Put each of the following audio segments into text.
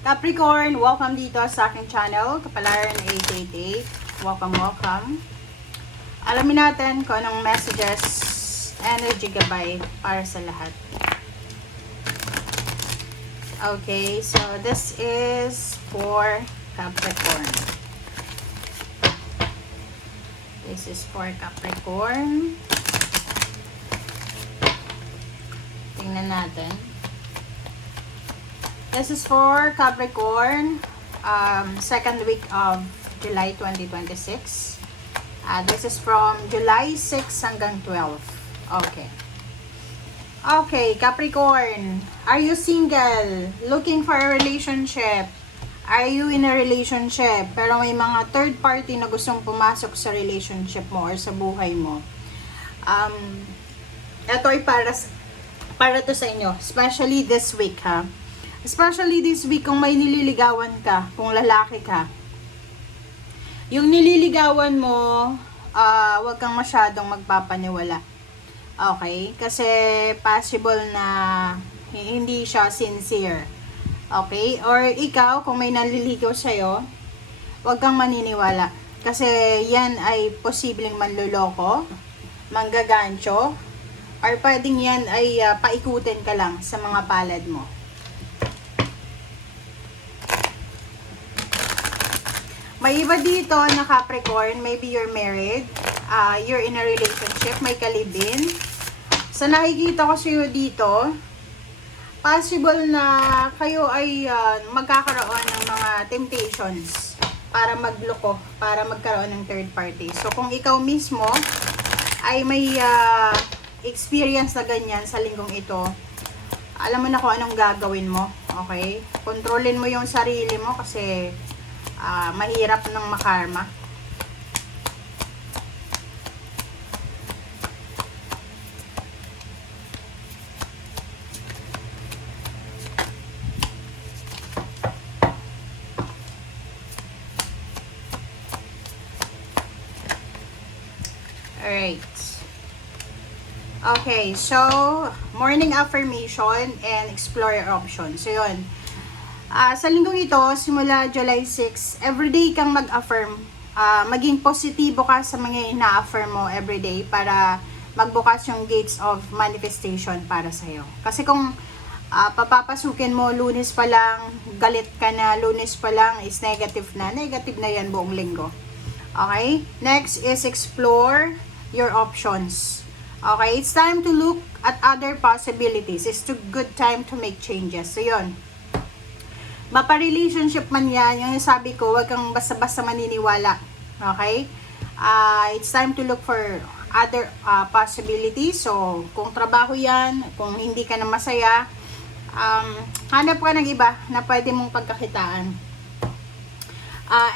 Capricorn, welcome dito sa aking channel, Kapalaran 888. Welcome. Alamin natin kung anong messages, energy gabay para sa lahat. Okay, so this is for Capricorn. This is for Capricorn. Tingnan natin. This is for Capricorn, second week of July 2026. This is from July 6 hanggang 12. Okay, Capricorn, are you single? Looking for a relationship? Are you in a relationship? Pero may mga third party na gustong pumasok sa relationship mo or sa buhay mo. Ito ay para to sa inyo, especially this week ha. Especially this week kung may nililigawan ka, kung lalaki ka. Yung nililigawan mo, wag kang masyadong magpapaniwala. Okay? Kasi possible na hindi siya sincere. Okay? Or ikaw, kung may naliligaw sa'yo, wag kang maniniwala. Kasi yan ay posibleng manloloko, manggagancho, or pwedeng yan ay paikutin ka lang sa mga palad mo. May iba dito na Capricorn, maybe you're married, you're in a relationship, may kalibin. Sa nakikita ko sa'yo dito, possible na kayo ay magkakaroon ng mga temptations para magloko, para magkaroon ng third party. So kung ikaw mismo ay may experience na ganyan sa linggong ito, alam mo na kung anong gagawin mo, okay? Kontrolin mo yung sarili mo kasi mahirap ng makarma. Alright. Okay, so morning affirmation and explore your options. So yun. Sa linggong ito, simula July 6, everyday kang mag-affirm. Maging positibo ka sa mga ina-affirm mo everyday para magbukas yung gates of manifestation para sa'yo. Kasi kung papapasukin mo, Lunes pa lang, galit ka na, Lunes pa lang is negative na yan buong linggo. Okay? Next is explore your options. Okay? It's time to look at other possibilities. It's a good time to make changes. So yun. Mapa-relationship man yan, yung sabi ko, wag kang basta-basta maniniwala. Okay? It's time to look for other possibilities. So, kung trabaho yan, kung hindi ka na masaya, hanap ka ng iba na pwede mong pagkakitaan.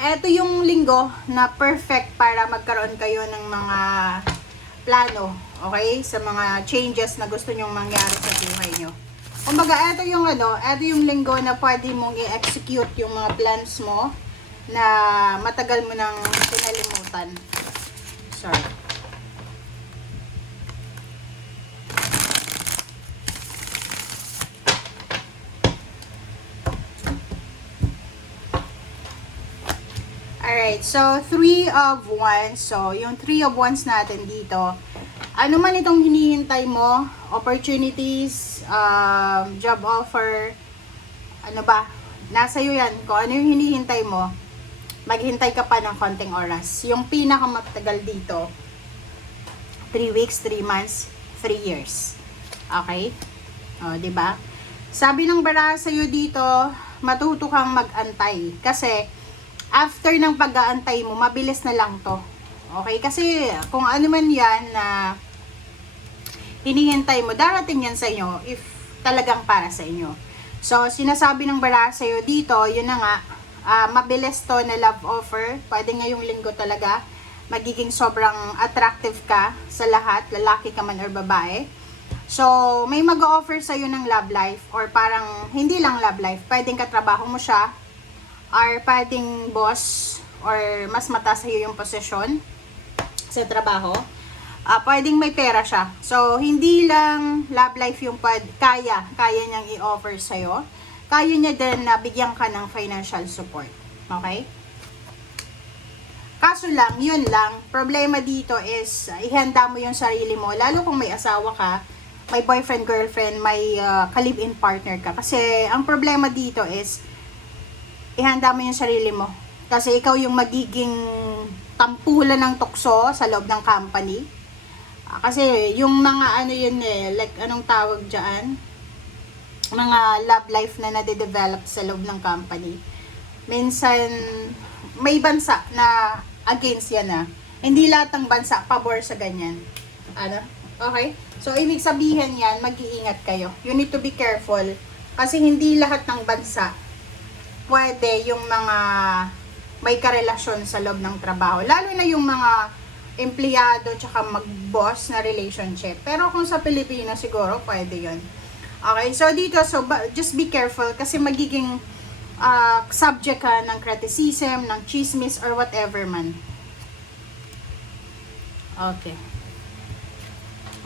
Ito yung linggo na perfect para magkaroon kayo ng mga plano, okay? Sa mga changes na gusto nyong mangyari sa buhay nyo. Kumbaga, ito yung linggo na pwede mong i-execute yung mga plans mo na matagal mo nang pinalimutan. Sorry. Alright, so 3 of Wands. So, yung 3 of Wands natin dito, ano man itong hinihintay mo, opportunities, job offer, ano ba, nasa iyo yan. Kung ano yung hinihintay mo, maghintay ka pa ng konting oras. Yung pinakamatagal dito, 3 weeks, 3 months, 3 years. Okay? O, diba? Sabi ng baraha sa'yo dito, matuto kang mag-antay. Kasi, after ng pag-aantay mo, mabilis na lang to. Okay? Kasi, kung ano man yan na hinihintay mo, darating yan sa inyo if talagang para sa inyo. So, sinasabi ng baraha sa'yo dito, yun na nga, mabilis to na love offer. Pwede ngayong linggo talaga, magiging sobrang attractive ka sa lahat, lalaki ka man or babae. So, may mag-offer sa'yo ng love life or parang hindi lang love life, pwedeng katrabaho mo siya or pwedeng boss or mas mataas sa'yo yung posisyon sa trabaho. Pwedeng may pera siya. So, hindi lang love life yung kaya niyang i-offer sa'yo. kaya niya din na bigyan ka ng financial support. Okay? Kaso lang, yun lang, problema dito is, ihanda mo yung sarili mo, lalo kung may asawa ka, may boyfriend, girlfriend, may ka-live-in partner ka. Kasi, ang problema dito is, ihanda mo yung sarili mo. Kasi ikaw yung magiging tampulan ng tukso sa loob ng company. Kasi yung mga ano yun like anong tawag dyan? Mga love life na nade-develop sa loob ng company. Minsan, may bansa na against yan Hindi lahat ng bansa pabor sa ganyan. Ano? Okay? So, ibig sabihin yan, mag-iingat kayo. You need to be careful. Kasi hindi lahat ng bansa pwede yung mga may karelasyon sa loob ng trabaho. Lalo na yung mga empleyado tsaka mag-boss na relationship. Pero kung sa Pilipinas siguro, pwede yun. Okay, so dito, just be careful kasi magiging subject ka ng criticism, ng chismis, or whatever man. Okay.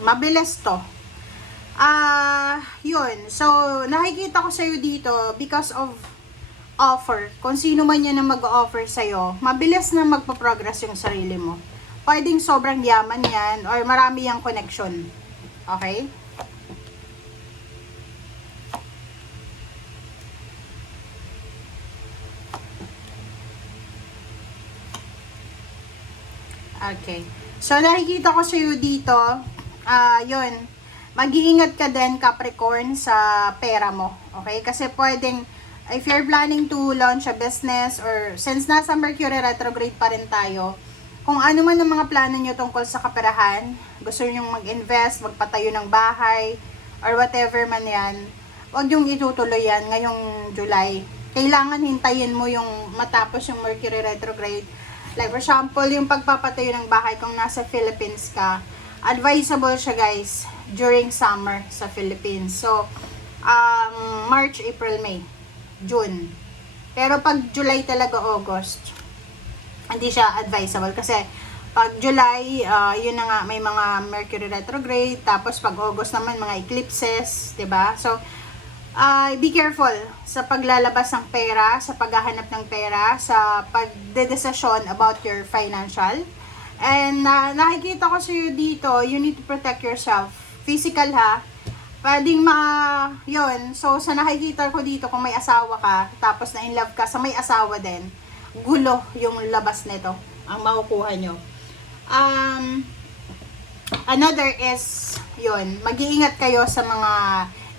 Mabilis to. Yun. So, nakikita ko sa'yo dito because of offer. Kung sino man yan na mag-offer sa'yo, mabilis na magpa-progress yung sarili mo. Pwedeng sobrang yaman yan or marami yung connection. Okay? Okay. So, nakikita ko sa'yo dito, yun, mag-iingat ka din, Capricorn, sa pera mo. Okay? Kasi pwedeng, if you're planning to launch a business or since nasa Mercury retrograde pa rin tayo, kung ano man ang mga plano nyo tungkol sa kaperahan, gusto nyo mag-invest, magpatayo ng bahay, or whatever man yan, huwag yung itutuloy yan ngayong July. Kailangan hintayin mo yung matapos yung Mercury retrograde. Like for example, yung pagpapatayo ng bahay kung nasa Philippines ka, advisable siya guys during summer sa Philippines. So, March, April, May. June. Pero pag July talaga, August, hindi siya advisable kasi pag July, yun na nga, may mga Mercury retrograde, tapos pag August naman, mga eclipses, 'di ba? So, be careful sa paglalabas ng pera, sa paghahanap ng pera, sa pagdedesisyon about your financial. And nakikita ko sa iyo dito, you need to protect yourself. Physical pwedeng yun. So, sa nakikita ko dito, kung may asawa ka, tapos na in love ka sa may asawa din, gulo yung labas nito, ang makukuha nyo. Another is, yun, mag-iingat kayo sa mga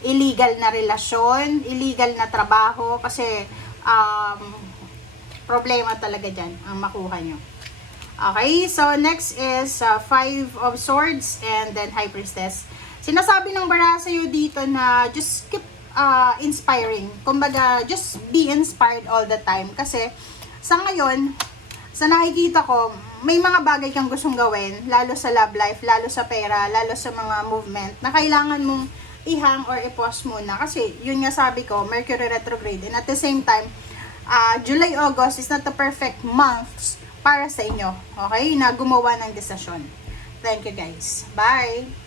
illegal na relasyon, illegal na trabaho, kasi, problema talaga dyan, ang makuha nyo. Okay, so next is Five of Swords and then High Priestess. Sinasabi ng bara sa'yo dito na just keep inspiring. Kumbaga, just be inspired all the time. Kasi, sa ngayon, sa nakikita ko, may mga bagay kang gustong gawin, lalo sa love life, lalo sa pera, lalo sa mga movement, na kailangan mong ihang or i-pause muna. Kasi, yun nga sabi ko, Mercury retrograde. And at the same time, July, August is not the perfect months para sa inyo. Okay? Na gumawa ng desisyon. Thank you guys. Bye!